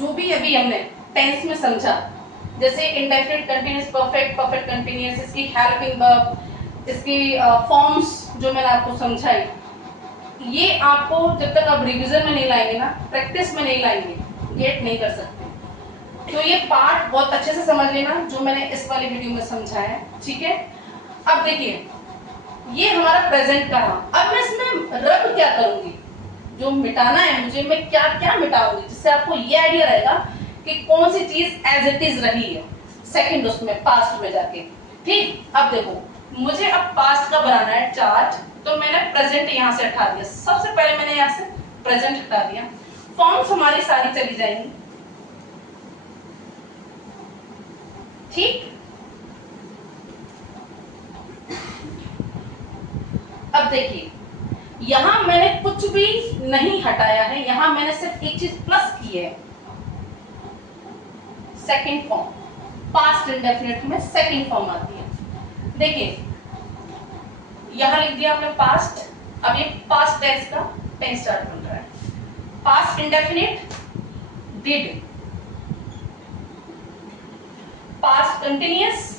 जो भी अभी हमने टेंस में समझा, जैसे indefinite continuous, perfect, perfect continuous, इसकी हेल्पिंग वर्ब, इसकी फॉर्म्स जो मैंने आपको समझाई, ये आपको जब तक आप रिवीजन में नहीं लाएंगे ना, प्रैक्टिस में नहीं लाएंगे, गेट नहीं कर सकते। तो ये पार्ट बहुत अच्छे से समझ लेना जो मैंने इस वाली वीडियो में समझाया है, ठीक है। अब देखिए ये हमारा प्रेजेंट का रहा। अब मैं इसमें रब क्या करूंगी, जो मिटाना है मुझे, मैं क्या क्या मिटाऊंगी, जिससे आपको ये आइडिया रहेगा कि कौन सी चीज एज इट इज रही है सेकंड उसमें पास्ट में जाके। ठीक, अब देखो मुझे अब पास्ट का बनाना है चार्ट, तो मैंने प्रेजेंट यहां से हटा दिया। सबसे पहले मैंने यहां से प्रेजेंट हटा दिया। फॉर्म्स हमारी सारी चली जाएंगी, ठीक। अब देखिए यहां मैंने कुछ भी नहीं हटाया है, यहां मैंने सिर्फ एक चीज प्लस की है, सेकंड फॉर्म। पास्ट इंडेफिनिट में सेकंड फॉर्म आती है। देखिए यहां लिख दिया आपने पास्ट, अब ये पास्ट टेंस का टेंस स्टार्ट बन रहा है। Past indefinite did, past continuous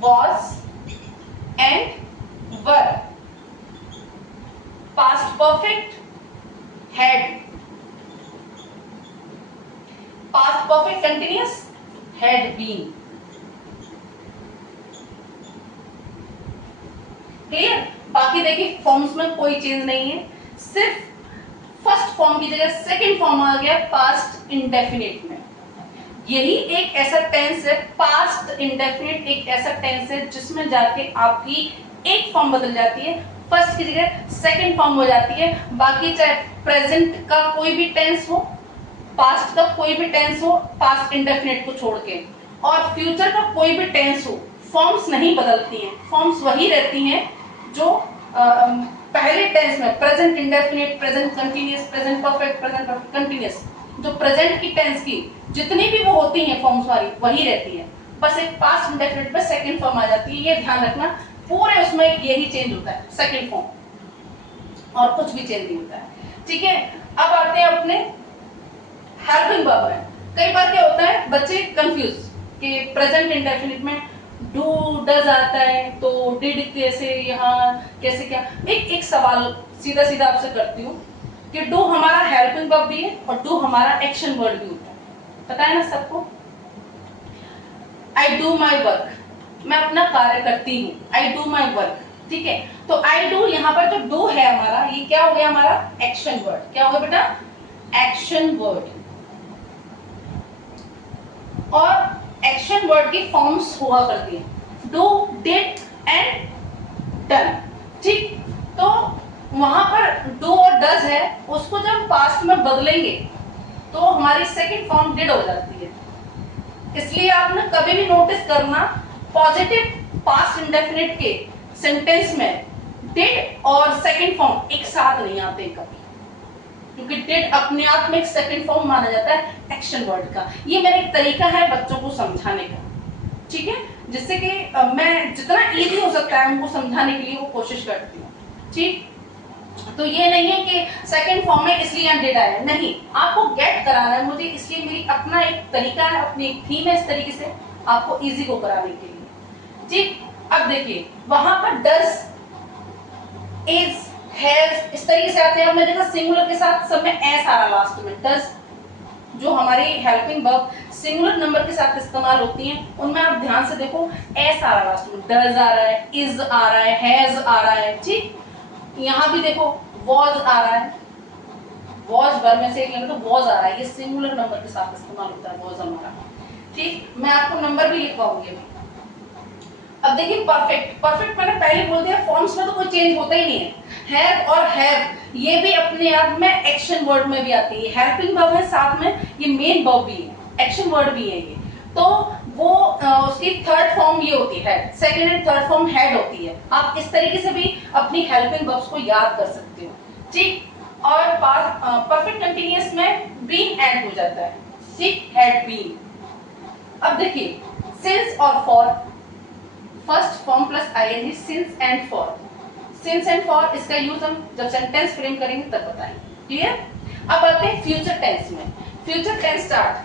was and were, past perfect had, past perfect continuous had been। Clear. बाकी देखिए फॉर्म्स में कोई चेंज नहीं है, सिर्फ फर्स्ट फॉर्म की जगह सेकंड फॉर्म आ गया पास्ट इंडेफिनिट में। यही एक ऐसा टेंस है, पास्ट इंडेफिनिट एक ऐसा टेंस है जिसमें जाके आपकी एक फॉर्म बदल जाती है, फर्स्ट की जगह सेकंड फॉर्म हो जाती है। बाकी चाहे प्रेजेंट का कोई भी टेंस हो, पास्ट का कोई भी टेंस हो, पास्ट इंडेफिनिट को छोड़ के, और फ्यूचर का कोई भी टेंस हो, फॉर्म्स नहीं बदलती हैं, फॉर्म्स वही रहती हैं जो पहले टेंस में, present indefinite, present continuous, present perfect, present perfect continuous, जो प्रेजेंट की टेंस की जितनी भी वो होती हैं फॉर्म्स वाली वही रहती है, बस एक पास्ट इंडेफिनिट में सेकंड फॉर्म आ जाती है। ये ध्यान रखना, पूरे उसमें यही चेंज होता है, सेकंड फॉर्म, और कुछ भी चेंज नहीं होता है, ठीक है। अब आते हैं अपने हेल्पिंग वर्ब में। कई बार क्या होता है बच्चे कंफ्यूज कि प्रेजेंट इंडेफिनिट में डू डज आता है, तो डिड कैसे, यहाँ कैसे क्या। एक सवाल सीधा सीधा आपसे करती हूँ कि डू हमारा हेल्पिंग वर्ब भी है और डू हमारा एक्शन वर्ड भी होता है, पता है ना सबको। आई डू माई वर्क, मैं अपना कार्य करती हूँ, आई डू माई वर्क, ठीक है। तो आई डू यहाँ पर जो डू है हमारा, ये क्या हो गया हमारा एक्शन वर्ड। क्या हो गया बेटा, एक्शन वर्ड। और एक्शन वर्ड की फॉर्म्स हुआ करती है डू, डिड एंड डन, ठीक। तो वहां पर डू और डज है, उसको जब पास्ट में बदलेंगे तो हमारी सेकंड फॉर्म डिड हो जाती है। इसलिए आपने कभी भी नोटिस करना, पॉजिटिव पास्ट इंडेफिनिट के सेंटेंस में डिड और सेकंड फॉर्म एक साथ नहीं आते कभी, क्योंकि डिड अपने आप में एक सेकंड फॉर्म माना जाता है एक्शन वर्ड का। ये मेरा एक तरीका है बच्चों को समझाने का, ठीक है, जिससे कि मैं जितना इजी हो सकता है उनको समझाने के लिए वो कोशिश करती हूँ, ठीक। तो ये नहीं है कि सेकंड फॉर्म में इसलिए यहाँ डिड आया, नहीं, आपको गेट कराना है मुझे, इसलिए मेरी अपना एक तरीका है, अपनी एक थीम है, इस तरीके से आपको इजी को कराने के लिए, ठीक। अब देखिए वहां पर डज, इज, हैज, इस तरीके से आते हैं। हमने देखा सिंगुलर के साथ सब में एस आ रहा लास्ट में, डज जो हमारी हेल्पिंग वर्ब सिंगुलर नंबर के साथ इस्तेमाल होती हैं, उनमें आप ध्यान से देखो एस आ रहा है लास्ट में, डज आ रहा है, इज आ रहा है, हैज आ रहा है, ठीक। यहाँ भी देखो वॉज आ रहा है, वॉज वर्ब में से एक लेंगे तो वॉज आ रहा है, ये सिंगुलर नंबर के साथ इस्तेमाल होता है वॉज हमारा, ठीक। मैं आपको नंबर भी लिखवाऊंगी अभी। अब देखिए परफेक्ट, परफेक्ट मैंने पहले बोल दिया फॉर्म्स में तो कोई चेंज होता ही नहीं है। हैव और हैव ये भी अपने आप में एक्शन वर्ड में भी आती है, हेल्पिंग वर्ब है साथ में, ये मेन वर्ब भी है, एक्शन वर्ड भी है ये। तो वो उसकी थर्ड फॉर्म ये होती है, second and third form had होती है। आप इस तरीके से भी अपनी हेल्पिंग वर्ब्स को याद कर सकते हो, ठीक। और परफेक्ट कंटीन्यूअस में बीन ऐड हो जाता है, ठीक, हैड बीन। अब देखिए सिंस और for, first form plus ING, since and for. Since and for इसका यूज हम जब सेंटेंस फ्रेम करेंगे तब बताएंगे, क्लियर। अब आते हैं फ्यूचर टेंस में। Future tense start.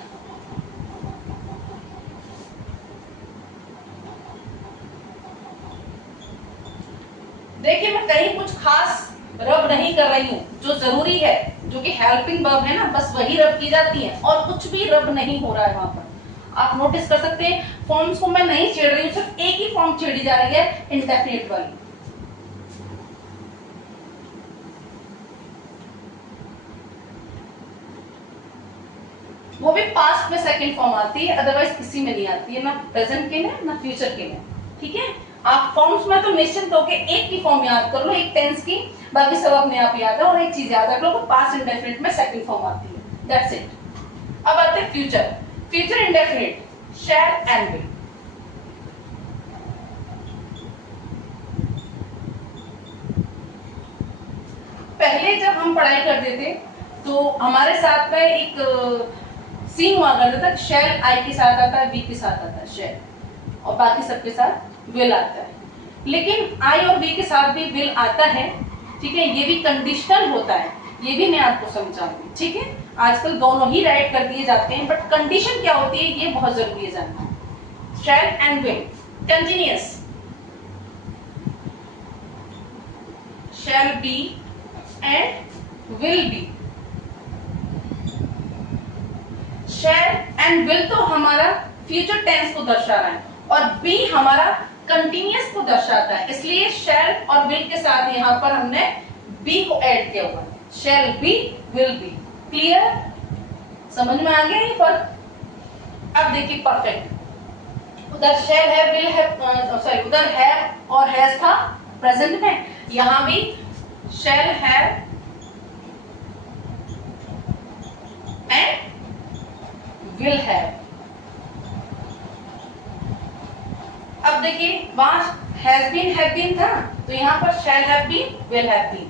देखिए मैं कहीं कुछ खास रब नहीं कर रही हूँ, जो जरूरी है, जो कि हेल्पिंग वर्ब है ना, बस वही रब की जाती है और कुछ भी रब नहीं हो रहा है वहां पर। आप नोटिस कर सकते हैं फॉर्म्स को मैं नहीं छेड़ रही हूँ, सिर्फ एक ही फॉर्म छेड़ी जा रही है, इंडेफिनिट वाली। वो भी पास्ट में सेकंड फॉर्म आती है, अदरवाइज किसी में नहीं आती है, ना प्रेजेंट के में ना फ्यूचर के में। ठीक है, आप फॉर्म्स में तो निश्चिंत होकर एक की फॉर्म याद कर लो, एक टेंस की, बाकी सब अपने आप याद है। और एक चीज याद रख लो, पास्ट इंडेफिनिट में सेकंड फॉर्म आती है, दैट्स इट। अब आते हैं future. Future indefinite shall and will. पहले जब हम पढ़ाई करते थे तो हमारे साथ में एक सीन हुआ करता था, शैल आई के साथ आता है, वी के साथ आता है शैल, और बाकी सबके साथ विल आता है। लेकिन आई और वी के साथ भी विल आता है, ठीक है, ये भी कंडीशनल होता है, ये भी मैं आपको समझाऊंगी। ठीक है, आजकल दोनों ही राइट कर दिए जाते हैं, बट कंडीशन क्या होती है ये बहुत जरूरी है जानना। Shall and will continuous, shall be and will be. Shall and will तो हमारा फ्यूचर टेंस को दर्शा रहा है और बी हमारा कंटिन्यूअस को दर्शाता है, इसलिए शैल और विल के साथ यहाँ पर हमने बी को ऐड किया हुआ है, shall be will be. Clear, समझ में आ गया ये फर्क। अब देखिए परफेक्ट, उधर शैल है, विल है, सॉरी उधर है और हैज था प्रेजेंट में, यहां भी शैल है एंड विल है। अब देखिए वहां हैज बीन था, तो यहां पर shall have been will have been.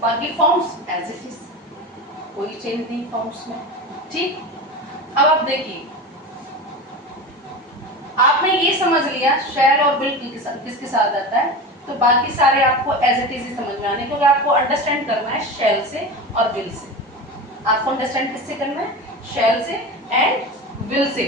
बाकी फॉर्म्स एज इट इज, कोई चेंज नहीं फॉर्म्स में। ठीक, अब आप देखिए आपने ये समझ लिया शैल और विल किसके साथ आता है, तो बाकी सारे आपको एज इट इज ही समझ में आने, क्योंकि आपको अंडरस्टैंड करना है शैल से और विल से। आपको अंडरस्टैंड किससे करना है, शैल से एंड विल से।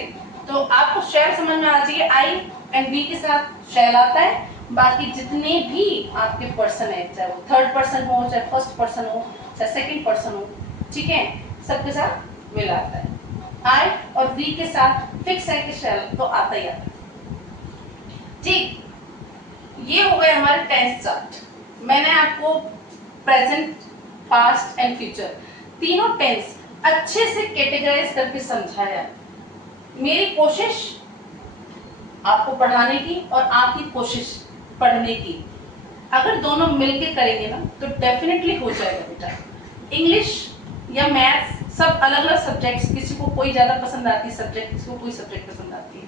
तो आपको शैल समझ में आना चाहिए, आई एंड बी के साथ शैल आता है, बाकी जितने भी आपके पर्सन है, चाहे वो थर्ड पर्सन हो, चाहे फर्स्ट पर्सन हो, चाहे सेकंड पर्सन हो, ठीक है, सबके साथ विल आता है। आई और वी के साथ फिक्स है कि शैल तो आता ही आता है। ठीक, ये हो गए हमारे टेंस चार्ट। मैंने आपको प्रेजेंट, पास्ट एंड फ्यूचर तीनों टेंस अच्छे से कैटेगराइज करके समझाया। मेरी कोशिश आपको पढ़ाने की और आपकी कोशिश पढ़ने की, अगर दोनों मिलके करेंगे ना तो डेफिनेटली हो जाएगा बेटा। इंग्लिश या मैथ्स सब अलग अलग सब्जेक्ट्स, किसी को कोई ज्यादा पसंद आती है सब्जेक्ट, किसी को कोई सब्जेक्ट पसंद आती है,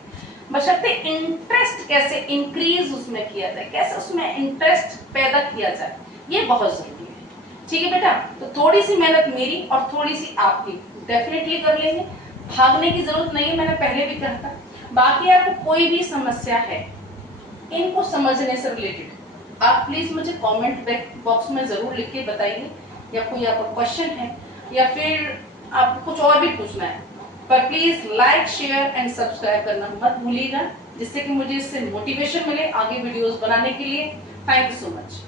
बशर्ते इंटरेस्ट कैसे इंक्रीज उसमें किया जाए, कैसे उसमें इंटरेस्ट पैदा किया जाए, ये बहुत जरूरी है। ठीक है बेटा, तो थोड़ी सी मेहनत मेरी और थोड़ी सी आपकी डेफिनेटली कर लेंगे, भागने की जरूरत नहीं है, मैंने पहले भी कहा था। बाकी आपको कोई भी समस्या है इनको समझने से रिलेटेड, आप प्लीज मुझे कमेंट बॉक्स में जरूर लिख के बताइए, या कोई आपका क्वेश्चन है या फिर आपको कुछ और भी पूछना है, पर please like share and subscribe करना मत भूलिएगा, जिससे कि मुझे इससे मोटिवेशन मिले आगे वीडियोस बनाने के लिए। Thank you so much.